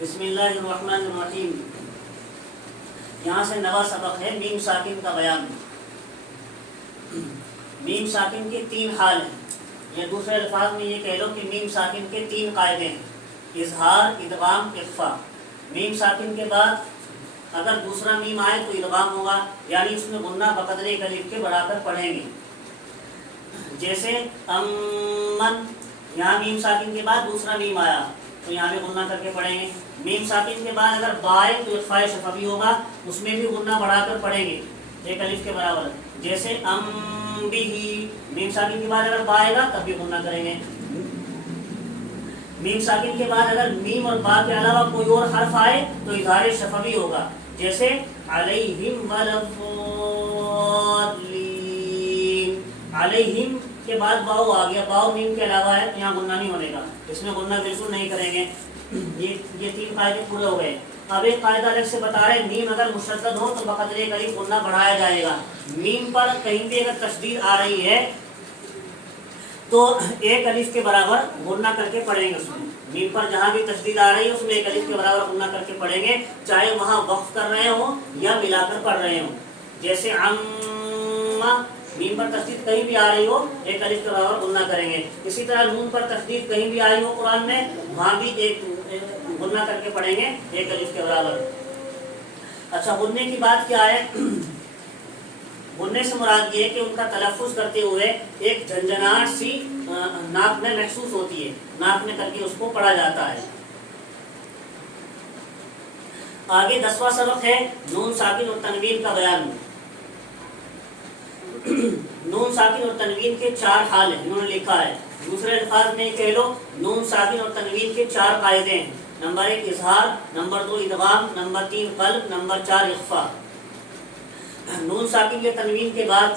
بسم اللہ الرحمن الرحیم. یہاں سے نوا سبق ہے میم ساکن کا بیان. میم ساکن کے تین حال ہیں، یا دوسرے الفاظ میں یہ کہہ لو کہ میم ساکن کے تین قاعدے ہیں: اظہار، ادغام، اخفا. میم ساکن کے بعد اگر دوسرا میم آئے تو ادغام ہوگا، یعنی اس میں غنہ بقدر ایک الف کے برابر پڑھیں گے. جیسے امن، یہاں میم ساکن کے بعد دوسرا میم آیا تو یہاں بھی غنہ کر کے پڑھیں گے. میم ساکن کے بعد اگر با آئے تو اخفاء شفوی ہوگا، اس میں بھی غنہ بڑھا کر پڑھیں گے ایک الف کے برابر. جیسے ام بھی، میم ساکن کے بعد اگر با آئے گا تب بھی غنہ کریں گے. میم ساکن کے بعد اگر میم اور با کے علاوہ کوئی اور حرف آئے تو اظہار شفوی ہوگا. جیسے علیہم والضالین، علیہم کے بعد باؤ آ گیا، باؤ میم کے علاوہ ہے تو یہاں غنہ نہیں ہونے گا، اس میں غنہ بالکل نہیں کریں گے. یہ تین قاعدے پورے ہو گئے. اب ایک قاعدہ الگ سے بتا رہے ہیں، میم اگر مشدد ہو تو بقدر ایک الف غنہ بڑھایا جائے گا. میم پر کہیں بھی اگر تشدید آ رہی ہے تو ایک الف کے برابر غنہ کر کے پڑھیں گے. اس میں میم پر جہاں بھی تشدید آ رہی ہے اس میں ایک الف کے برابر غنہ کر کے پڑھیں گے، چاہے وہاں وقف کر رہے ہوں یا ملا کر پڑھ رہے ہوں. جیسے عما، میم پر تشدید کہیں بھی آ رہی ہو ایک الف کے برابر غنہ کریں گے. اسی طرح نون پر تشدید کہیں بھی آئی ہو قرآن میں، وہاں بھی ایک غنہ کر کے پڑھیں گے ایک الف کے برابر. اچھا، غنے کی بات کیا ہے؟ غنے سے مراد یہ ہے کہ ان کا تلفظ کرتے ہوئے ایک جھنجھناہٹ سی ناک میں محسوس ہوتی ہے، ناک میں کر کے اس کو پڑھا جاتا ہے. آگے 10واں سبق ہے نون ساکن اور تنوین کا بیان. نون ساکن اور تنوین کے چار حال ہیں، انہوں نے لکھا ہے. دوسرے الفاظ میں کہہ لو نون ساکن اور تنوین کے چار قاعدے ہیں. نمبر 1 اظہار، نمبر 2 ادغام، نمبر 3 قلب، نمبر 4 اخفاء. نون ساکن کے تنوین کے بعد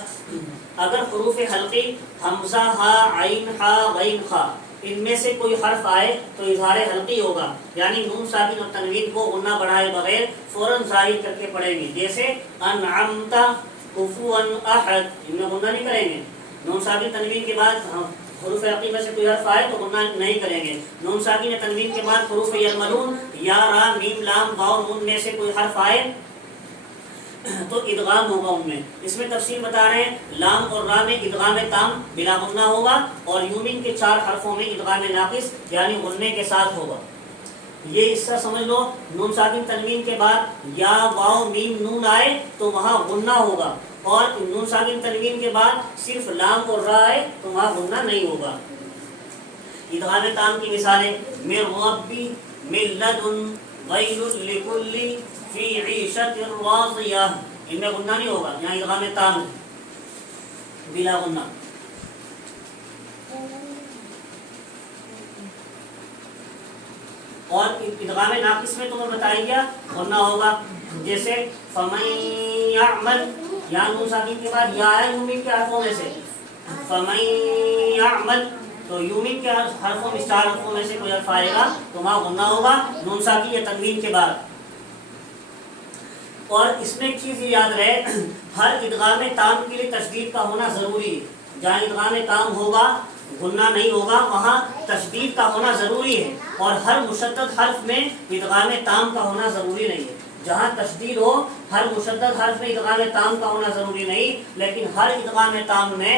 اگر حروف حلقی حمزہ، ہا، عین، ہا، غین، خا ان میں سے کوئی حرف آئے تو اظہار حلقی ہوگا، یعنی نون ساکن اور تنوین کو غنہ بڑھائے بغیر فوراً ظاہر کر کے پڑھیں گے. جیسے انعمت، کفوا احد، ان میں غنہ نہیں کریں گے. نون ساکن تنوین کے بعد حروف حلقی میں سے کوئی حرف آئے تو غنہ نہیں کریں گے. نون ساکن تنوین کے بعد حروف یرملون، یا، را، میم، لام، واو، نون میں سے کوئی حرف آئے تو ادغام ہوگا ان میں. اس میں تفصیل بتا رہے ہیں، لام اور را میں ادغام تام بلا غنہ ہوگا، اور یومین کے 4 حرفوں میں ادغام ناقص یعنی غنے کے ساتھ ہوگا. یہ حصہ سمجھ لو، نون ساکن تنوین کے بعد یا، واو، میم، نون آئے تو وہاں غنہ ہوگا، اور نون ساکن تنوین کے بعد صرف لام اور را آئے تو وہاں غنہ نہیں ہوگا. ادغام تام کی مثالیں: من ربی، من لدن، غیر لکل، فی عیشت راضیہ، ان میں غنہ نہیں ہوگا، یہاں ادغام تام بلا غنہ. اور ادغام ناقص میں تمہیں بتایا گیا غنہ ہوگا. جیسے فمن یعمل، یہاں نون ساکن کے بعد یا ہے یومین کے حرفوں میں سے، فمن یعمل تو یومین کے حرفوں میں 4 حرفوں میں سے کوئی حرف آئے گا تو وہاں غنہ ہوگا نون ساکن یا تنوین کے بعد. اور اس میں ایک چیز یاد رہے، ہر ادغام تام کے لیے تشدید کا ہونا ضروری ہے. جہاں ادغام تام ہوگا غنہ نہیں ہوگا وہاں تشدید کا ہونا ضروری ہے، اور ہر مشدد حرف میں ادغام تام کا ہونا ضروری نہیں ہے. جہاں تشدید ہو ہر مشدد حرف میں ادغام تام کا ہونا ضروری نہیں، لیکن ہر ادغام تام میں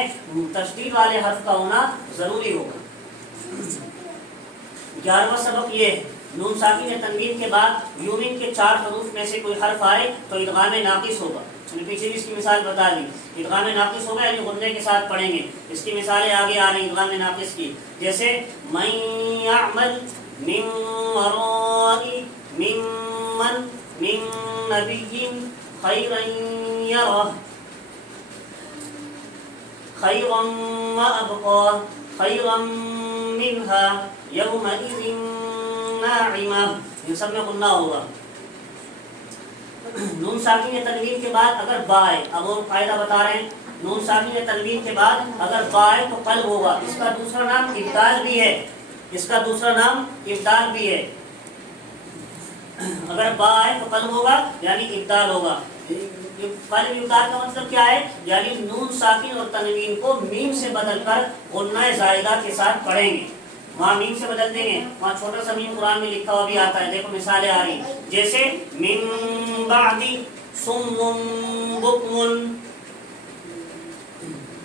تشدید والے حرف کا ہونا ضروری ہوگا. 11واں سبق یہ ہے، نون ساکن یا تنوین کے بعد یومین کے 4 حروف میں سے کوئی حرف آئے تو ادغام ناقص ہوگا. پیچھے بھی اس کی مثال بتا دی، ادغام ناقص ہوگا یعنی غنے کے ساتھ پڑھیں گے. اس کی مثالیں آگے آ رہی ہیں ادغام ناقص کی. جیسے من یعمل من وراء ممن من نبی خیرا یرہ خیرا وابقا خیرا منها یومئذ ناعمہ، ان سب میں غنہ ہوگا. نون ساکن یا تنوین کے بعد اگر با آئے، اب وہ قاعدہ بتا رہے ہیں، نون ساکن یا تنوین کے بعد اگر با آئے تو قلب ہوگا. اس کا دوسرا نام ابدال بھی ہے، اس کا دوسرا نام ابدال بھی ہے. اگر با آئے تو قلب ہوگا یعنی ابدال ہوگا. قلب ابدال کا مطلب کیا ہے؟ یعنی نون ساکن اور تنوین کو میم سے بدل کر غنہ زائدہ کے ساتھ پڑھیں گے. وہاں میم سے بدل دیں گے، وہاں چھوٹا سا میم قرآن میں لکھا ہوا بھی آتا ہے، دیکھو مثالیں آ رہی جیسے من بعد صم بکم،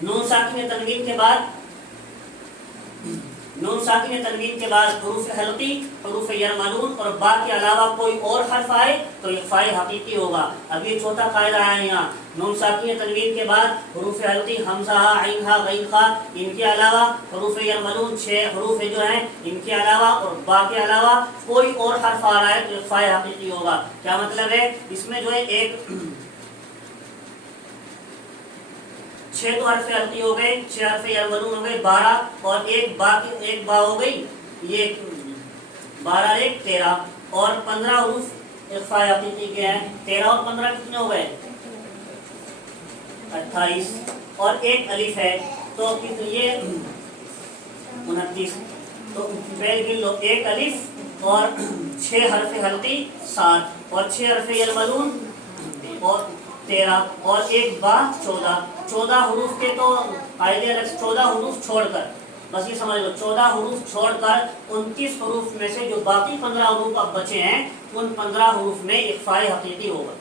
نون ساکن تنوین کے بعد حروف حلقی، حروف یرملون اور با کے علاوہ کوئی اور حرف آئے تو اخفاء حقیقی ہوگا۔ اب یہ چھوٹا قاعدہ آیا یہاں، نون ساکن تنوین کے بعد حروف حلقی حمزہ ہا عین ہا غین خا، ان کے علاوہ حروف یرملون 6 حروف جو ہیں ان کے علاوہ اور با کے علاوہ کوئی اور حرف آ رہا ہے تو اخفاء حقیقی ہوگا۔ کیا مطلب ہے؟ اس میں جو ہے ایک 6 تو حرف حلقی ہو گئے، 6 حرف یرملون ہو گئے 12 اور ایک با ہو گئی، یہ 12 ایک 13 اور 15 حروف اخفاء حقیقی کے ہیں۔ 13 اور 15 کتنے ہو گئے؟ 28 اور ایک الف ہے تو یہ 29، تو پہلے گن لو، ایک الف اور 6 حرف حلقی 7 اور 6 حرف یرملون اور 13 اور ایک با 14 حروف کے تو قاعدے الگ، 14 حروف چھوڑ کر، بس یہ سمجھ لو 14 حروف چھوڑ کر 29 حروف میں سے جو باقی 15 حروف اب بچے ہیں ان 15 حروف میں اخفاء حقیقی ہوگا،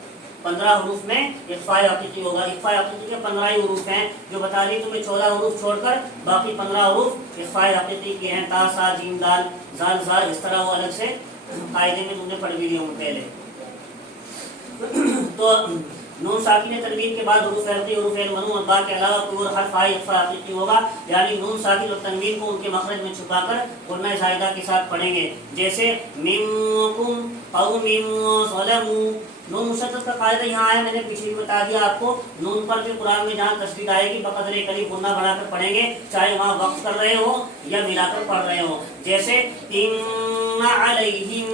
15 حروف میں اخفاء حقیقی ہوگا۔ اخفاء حقیقی کے 15 ہی حروف ہیں جو بتا رہی تمہیں 14 حروف چھوڑ کر باقی 15 حروف اخفاء حقیقی کے ہیں، تا سا جیم دال زال زا، اس طرح وہ الگ سے قاعدے میں تم نے پڑھ بھی لیے ہوں پہلے۔ تو نون ساکن تنوین کے بعد حروف حلقی، حروف یرملون اور با کے علاوہ کوئی اور حرف آئے اخفاء حقیقی ہوگا، یعنی نون ساکن اور تنوین کو ان کے مخرج میں چھپا کر غنہ زائدہ کے ساتھ پڑھیں گے، جیسے منکم قوم ظلموا۔ نون مشدد کا قاعدہ یہاں آیا، میں نے پیچھے بھی بتا دیا آپ کو، نون پر بھی قرآن میں جہاں تشدید آئے گی بقدر ایک الف غنہ بڑھا کر پڑھیں گے، چاہے وہاں وقف کر رہے ہو یا ملا کر پڑھ رہے ہو، جیسے ان علیہم